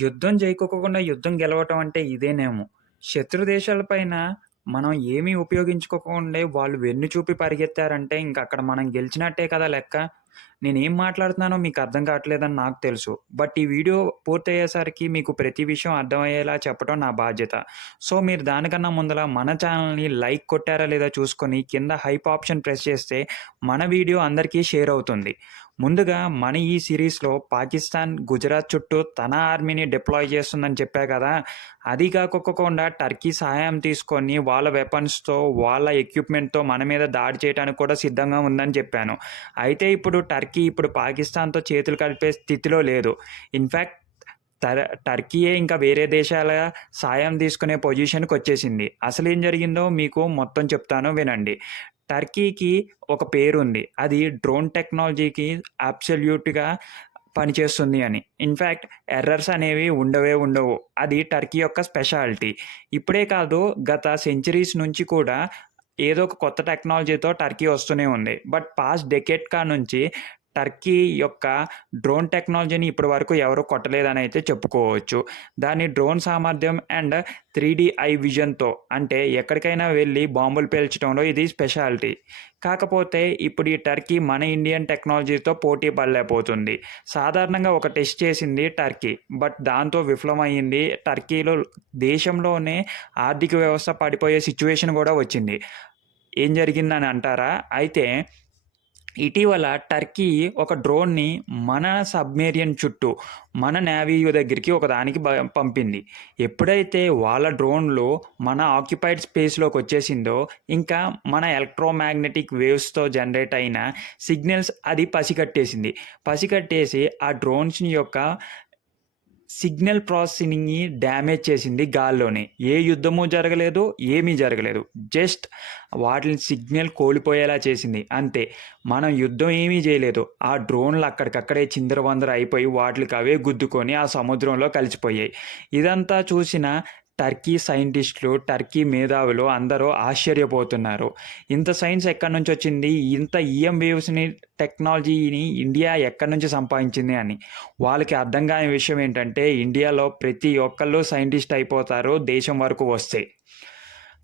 యుద్ధం జయికోకుండా యుద్ధం గెలవటం అంటే ఇదేనేమో! శత్రు దేశాలపైన మనం ఏమీ ఉపయోగించుకోకుండా వాళ్ళు వెన్ను చూపి పరిగెత్తారంటే ఇంకక్కడ మనం గెలిచినట్టే కదా లెక్క. నేను ఏం మాట్లాడుతున్నానో మీకు అర్థం కావట్లేదని నాకు తెలుసు. బట్ ఈ వీడియో పూర్తయ్యేసరికి మీకు ప్రతి విషయం అర్థమయ్యేలా చెప్పడం నా బాధ్యత. సో, మీరు దానికన్నా ముందల మన ఛానెల్‌ని లైక్ కొట్టారా లేదా చూసుకొని కింద హైప్ ఆప్షన్ ప్రెస్ చేస్తే మన వీడియో అందరికీ షేర్ అవుతుంది. ముందుగా మన ఈ సిరీస్‌లో పాకిస్తాన్ గుజరాత్ చుట్టూ తన ఆర్మీని డిప్లాయ్ చేస్తుందని చెప్పా కదా! అది కాకోకుండా టర్కీ సహాయం తీసుకొని వాళ్ళ వెపన్స్‌తో, వాళ్ళ ఎక్విప్‌మెంట్‌తో మన మీద దాడి చేయడానికి కూడా సిద్ధంగా ఉందని చెప్పాను. అయితే ఇప్పుడు టర్కీ ఇప్పుడు పాకిస్తాన్‌తో చేతులు కలిపే స్థితిలో లేదు. ఇన్ఫ్యాక్ట్ టర్ టర్కీయే ఇంకా వేరే దేశాల సాయం తీసుకునే పొజిషన్కి వచ్చేసింది అసలు ఏం జరిగిందో మీకు మొత్తం చెప్తాను వినండి. టర్కీకి ఒక పేరుంది. అది డ్రోన్ టెక్నాలజీకి అబ్సల్యూట్‌గా పనిచేస్తుంది అని. ఇన్ఫ్యాక్ట్ ఎర్రర్స్ అనేవి ఉండవే ఉండవు. అది టర్కీ యొక్క స్పెషాలిటీ. ఇప్పుడే కాదు గత సెంచరీస్ నుంచి కూడా ఏదో ఒక కొత్త టెక్నాలజీతో టర్కీ వస్తూనే ఉంది. బట్ పాస్ట్ కా నుంచి టర్కీ యొక్క డ్రోన్ టెక్నాలజీని ఇప్పటి వరకు ఎవరు కొట్టలేదని అయితే చెప్పుకోవచ్చు. దాని డ్రోన్ సామర్థ్యం అండ్ 3డీ ఐ విజన్‌తో అంటే ఎక్కడికైనా వెళ్ళి బాంబులు పేల్చడంలో ఇది స్పెషాలిటీ. కాకపోతే ఇప్పుడు ఈ టర్కీ మన ఇండియన్ టెక్నాలజీతో పోటీ పడలేకపోతుంది. సాధారణంగా ఒక టెస్ట్ చేసింది టర్కీ. బట్ దాంతో విఫలమైంది టర్కీలో దేశంలోనే ఆర్థిక వ్యవస్థ పడిపోయే సిచ్యువేషన్ కూడా వచ్చింది. ఏం జరిగిందని అంటారా? అయితే ఇటీవల టర్కీ ఒక డ్రోన్‌ని మన సబ్మెరియన్ చుట్టూ మన నేవీ దగ్గరికి ఒకదానికి పంపింది. ఎప్పుడైతే వాళ్ళ డ్రోన్‌లు మన ఆక్యుపైడ్ స్పేస్లోకి వచ్చేసిందో ఇంకా మన ఎలక్ట్రోమాగ్నెటిక్ వేవ్స్‌తో జనరేట్ అయిన సిగ్నల్స్ అది పసిగట్టేసింది. పసిగట్టేసి ఆ డ్రోన్స్ యొక్క సిగ్నల్ ప్రాసెసింగ్‌ని డ్యామేజ్ చేసింది గాల్లోనే. ఏ యుద్ధము జరగలేదు. ఏమీ జరగలేదు. జస్ట్ వాటిని సిగ్నల్ కోల్పోయేలా చేసింది. అంతే. మనం యుద్ధం ఏమీ చేయలేదు. ఆ డ్రోన్‌లు అక్కడికక్కడే చిందరవందర అయిపోయి వాటికి అవే గుద్దుకొని ఆ సముద్రంలో కలిసిపోయాయి. ఇదంతా చూసిన టర్కీ సైంటిస్టులు, టర్కీ మేధావులు అందరూ ఆశ్చర్యపోతున్నారు. ఇంత సైన్స్ ఎక్కడి నుంచి వచ్చింది ఇంత ఈఎం వేవ్స్‌ని టెక్నాలజీని ఇండియా ఎక్కడి నుంచి సంపాదించింది అని. వాళ్ళకి అర్థం కాని విషయం ఏంటంటే ఇండియాలో ప్రతి ఒక్కళ్ళు సైంటిస్ట్ అయిపోతారు దేశం వరకు వస్తే.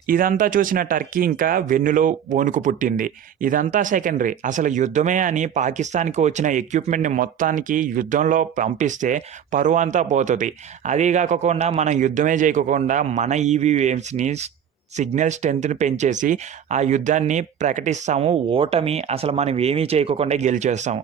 ఇదంతా చూసిన టర్కీ ఇంకా వెన్నులో వణుకు పుట్టింది. ఇదంతా సెకండరీ. అసలు యుద్ధమే అని పాకిస్తాన్‌కి వచ్చిన ఎక్విప్‌మెంట్‌ని మొత్తానికి యుద్ధంలో పంపిస్తే పరువంతా పోతుంది అదే కాకుండా మనం యుద్ధమే చేయకోకుండా మన ఈవీ సిగ్నల్ స్ట్రెంత్ని పెంచేసి ఆ యుద్ధాన్ని ప్రకటిస్తాము. ఓటమి అసలు మనం ఏమీ చేయకోకుండా గెలిచేస్తాము.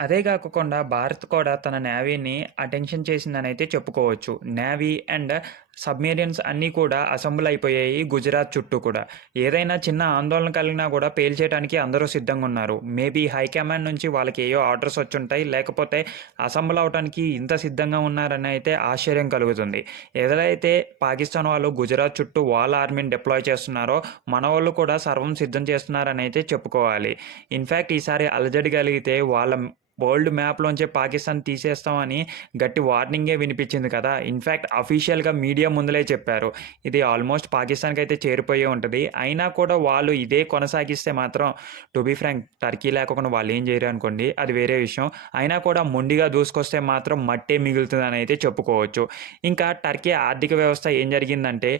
అదే కాకుండా భారత్ కూడా తన నేవీని అటెన్షన్ చేసిందనైతే చెప్పుకోవచ్చు. నేవీ అండ్ సబ్మెరియన్స్ అన్నీ కూడా అసెంబుల్ అయిపోయాయి గుజరాత్ చుట్టూ కూడా. ఏదైనా చిన్న ఆందోళన కలిగినా కూడా పేల్చేయడానికి అందరూ సిద్ధంగా ఉన్నారు మేబీ హైకమాండ్ నుంచి వాళ్ళకి ఏయో ఆర్డర్స్ వచ్చుంటాయి. లేకపోతే అసెంబుల్ అవ్వటానికి ఇంత సిద్ధంగా ఉన్నారని అయితే ఆశ్చర్యం కలుగుతుంది. ఏదైతే పాకిస్తాన్ వాళ్ళు గుజరాత్ చుట్టూ వాళ్ళ ఆర్మీని డిప్లాయ్ చేస్తున్నారో మన వాళ్ళు కూడా సర్వం సిద్ధం చేస్తున్నారని అయితే చెప్పుకోవాలి. ఇన్ఫ్యాక్ట్ ఈసారి అలజడి కలిగితే వాళ్ళ వరల్డ్ మ్యాప్‌లోంచే పాకిస్తాన్ తీసేస్తామని గట్టి వార్నింగే వినిపించింది కదా! ఇన్ఫ్యాక్ట్ అఫీషియల్‌గా మీడియా ముందులే చెప్పారు. ఇది ఆల్మోస్ట్ పాకిస్తాన్‌కైతే చేరిపోయే ఉంటుంది అయినా కూడా వాళ్ళు ఇదే కొనసాగిస్తే మాత్రం టు బీ ఫ్రాంక్ టర్కీ లేకపోయి వాళ్ళు ఏం చేయరు అనుకోండి అది వేరే విషయం. అయినా కూడా మొండిగా దూసుకొస్తే మాత్రం మట్టే మిగులుతుందని అయితే చెప్పుకోవచ్చు. ఇంకా టర్కీ ఆర్థిక వ్యవస్థ ఏం జరిగిందంటే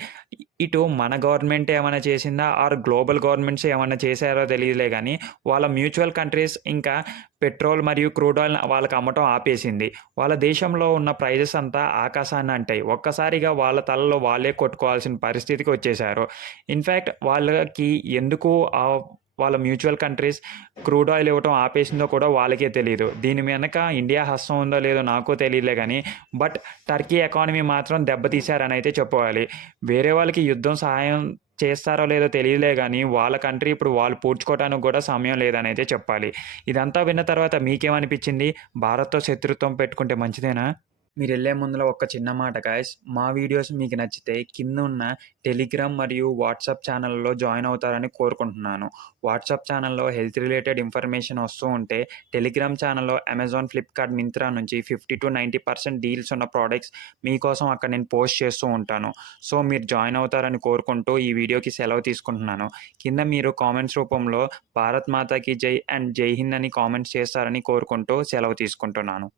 ఇటు మన గవర్నమెంట్ ఏమైనా చేసిందా? ఆర్ గ్లోబల్ గవర్నమెంట్స్ ఏమైనా చేశారో తెలియదులే కానీ వాళ్ళ మ్యూచువల్ కంట్రీస్ ఇంకా పెట్రోల్ మరియు క్రూడ్ ఆయిల్ వాళ్ళకి అమ్మటం ఆపేసింది. వాళ్ళ దేశంలో ఉన్న ప్రైజెస్ అంతా ఆకాశాన్ని అంటాయి. ఒక్కసారిగా వాళ్ళ తలలో వాళ్ళే కొట్టుకోవాల్సిన పరిస్థితికి వచ్చేశారు. ఇన్ఫ్యాక్ట్ వాళ్ళకి ఎందుకు వాళ్ళ మ్యూచువల్ కంట్రీస్ క్రూడ్ ఆయిల్ ఇవ్వటం ఆపేసిందో కూడా వాళ్ళకే తెలియదు దీని వెనక ఇండియా హస్తం ఉందో లేదో నాకు తెలియలే కానీ బట్ టర్కీ ఎకానమీ మాత్రం దెబ్బతీశారని అయితే చెప్పుకోవాలి. వేరే వాళ్ళకి యుద్ధం సహాయం చేస్తారో లేదో తెలియలే కానీ వాళ్ళ కంట్రీ ఇప్పుడు వాళ్ళు పూడ్చుకోవటానికి కూడా సమయం లేదని అయితే చెప్పాలి. ఇదంతా విన్న తర్వాత మీకేమనిపించింది? భారత్‌తో శత్రుత్వం పెట్టుకుంటే మంచిదేనా? మీరెళ్ళే ముందులో ఒక చిన్న మాట గాయస్ మా వీడియోస్ మీకు నచ్చితే కిందున్న టెలిగ్రామ్ మరియు వాట్సాప్ ఛానల్‌లో జాయిన్ అవుతారని కోరుకుంటున్నాను. వాట్సాప్ ఛానల్‌లో హెల్త్ రిలేటెడ్ ఇన్ఫర్మేషన్ వస్తూ ఉంటే టెలిగ్రామ్ ఛానల్‌లో అమెజాన్, ఫ్లిప్‌కార్ట్, మింత్రా నుంచి 50-90% డీల్స్ ఉన్న ప్రోడక్ట్స్ మీకోసం అక్కడ నేను పోస్ట్ చేస్తూ ఉంటాను. సో, మీరు జాయిన్ అవుతారని కోరుకుంటూ ఈ వీడియోకి సెలవు తీసుకుంటున్నాను. కింద మీరు కామెంట్స్ రూపంలో భారత్ మాతాకి జై అండ్ జై హింద్ అని కామెంట్స్ చేస్తారని కోరుకుంటూ సెలవు తీసుకుంటున్నాను.